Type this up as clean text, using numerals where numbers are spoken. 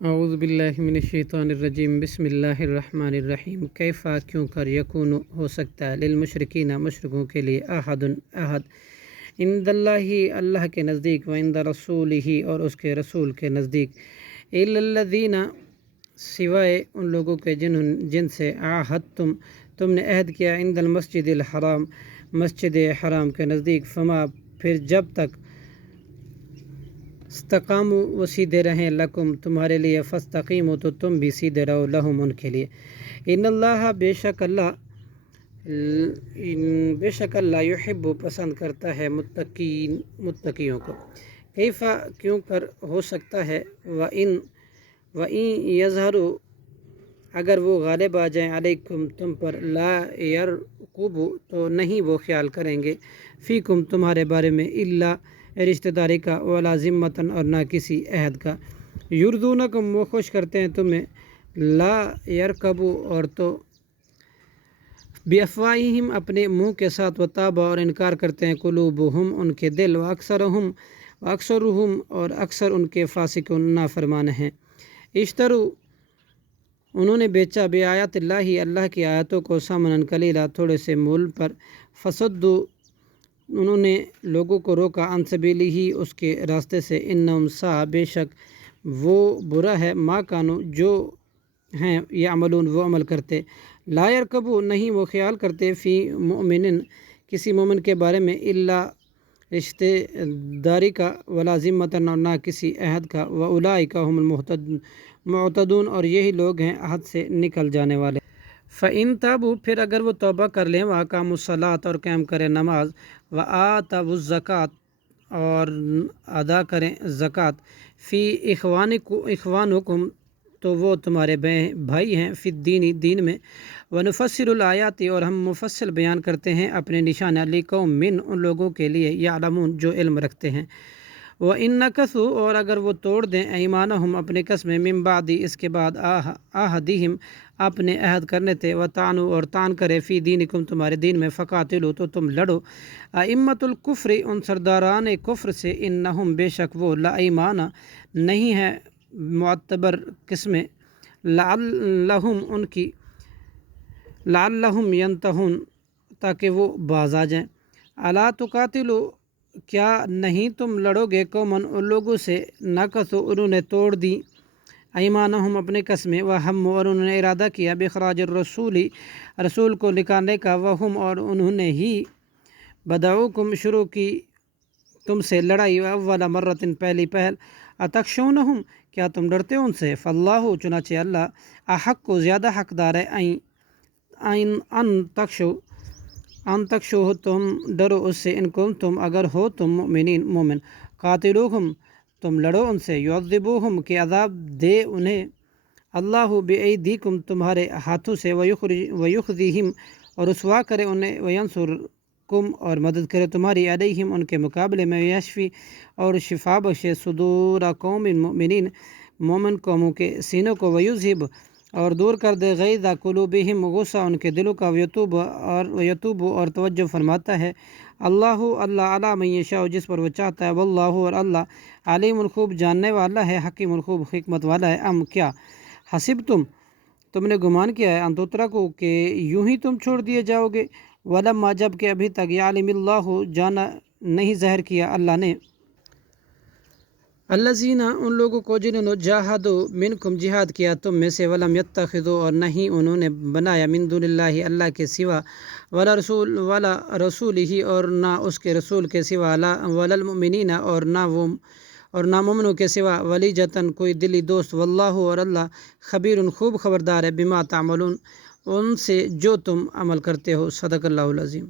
اعوذ باللہ من الشیطان الرجیم بسم اللہ الرحمن الرحیم کیفا کیوں کر یکون ہو سکتا ہے للمشرکین مشرکوں کے لیے عہد عند اللہ اللہ کے نزدیک و عند رسولہ اور اس کے رسول کے نزدیک الا الذین سوائے ان لوگوں کے جن سے عاہدتم تم نے عہد کیا عند المسجد الحرام مسجد حرام کے نزدیک فما پھر جب تک استقاموا وہ سیدھے رہیں لکم تمہارے لیے فاستقیموا تو تم بھی سیدھے رہو لہم ان کے لیے ان اللہ بے شک اللہ یحب پسند کرتا ہے متقیوں کو کیفا کیوں کر ہو سکتا ہے وَإِن یظہروا اگر وہ غالب آ جائیں علیکم تم پر لا یرقبوا تو نہیں وہ خیال کریں گے فیکم تمہارے بارے میں الا رشتہ داری کا ولا ذمتاً اور نہ کسی عہد کا یردونکم وہ خوش کرتے ہیں تمہیں لا یرکبوا اور تو بافواہہم اپنے منہ کے ساتھ وتابا اور انکار کرتے ہیں قلوبہم ان کے دل واکثرہم اور اکثر ان کے فاسقون نافرمان ہیں اشتروا انہوں نے بیچا بآیات اللہ کی آیاتوں کو ثمنا قلیلا تھوڑے سے مول پر فصدوا انہوں نے لوگوں کو روکا عن سبیلہ اس کے راستے سے انہم سا بے شک وہ برا ہے ما کانوا جو ہیں یعملون وہ عمل کرتے لا یرکبوا نہیں وہ خیال کرتے فی مؤمن کسی مومن کے بارے میں الا رشتے داری کا ولا ذمتاً اور نہ کسی عہد کا واولئک هم المعتدون اور یہی لوگ ہیں حد سے نکل جانے والے فَإِن تابوا پھر اگر وہ توبہ کر لیں وَأَقَامُوا الصَّلَاةَ اور قائم کریں نماز وَآتَوُا الزَّکَاةَ اور ادا کریں زکوٰۃ فی اخوانکم تو وہ تمہارے بھائی ہیں فی الدین دین میں وَنُفَصِّلُ الْآيَاتِ اور ہم مفصل بیان کرتے ہیں اپنے نشانہ لِقَوْمٍ ان لوگوں کے لیے یعلمون جو علم رکھتے ہیں وَإِن نَكَثُوا اور اگر وہ توڑ دیں ایمانہم اپنے قسمیں من بعد اس کے بعد عہدہم اپنے عہد کرنے تھے وطعنوا اور طعن کرے فی دینکم تمہارے دین میں فقاتلوا تو تم لڑو ائمۃ الکفر ان سرداران کفر سے انہم بے شک وہ لایمان نہیں ہے معتبر قسمیں لعلہم ینتہون تاکہ وہ باز آ جائیں الا تقاتلوا کیا نہیں تم لڑو گے قومن ان لوگوں سے نکثوا انہوں نے توڑ دی ایمانہم اپنے قسمیں وہموا اور انہوں نے ارادہ کیا بخراج رسول کو نکالنے کا وہم اور انہوں نے ہی بدعوکم شروع کی تم سے لڑائی اول مرۃ پہلی پہل اتخشونہم کیا تم ڈرتے ہو ان سے فاللہ چنانچہ اللہ احق کو زیادہ حقدار ہے ان تخشوہ تم ڈرو اس سے ان کم تم اگر ہو تم مومن قاتلوہم تم لڑو ان سے یعذبوہم کہ عذاب دے انہیں اللہ بایدیکم تمہارے ہاتھوں سے ویخزیہم اور رسوا کرے انہیں وینصرکم اور مدد کرے تمہاری علیہم ان کے مقابلے میں یشفی اور شفا بخشے صدور قوم مؤمنین مومن قوموں کے سینوں کو ویذہب اور دور کر دے غیظ قلوبہم غصہ ان کے دلوں کا ویتوب اور توجہ فرماتا ہے اللہ علی من یشاء جس پر وہ چاہتا ہے واللہ اور اللہ علیم خوب جاننے والا ہے حکیم خوب حکمت والا ہے کیا حسبتم تم نے گمان کیا ہے ان تترکوا کہ یوں ہی تم چھوڑ دیے جاؤ گے ولما جب کہ ابھی تک یعلم اللہ جانا نہیں ظاہر کیا اللہ نے الذین ان لوگوں کو جنہوں نے جاہدوا منکم جہاد کیا تم میں سے ولم یتخذوا اور نہیں انہوں نے بنایا من دون اللہ اللہ کے سوا ولا رسولہ اور نہ اس کے رسول کے سوا ولا المؤمنین اور نہ مومنوں کے سوا ولیجتاً کوئی دلی دوست واللہ اور اللہ خبیر خوب خبردار ہے بما تعملون ان سے جو تم عمل کرتے ہو صدق اللہ العظیم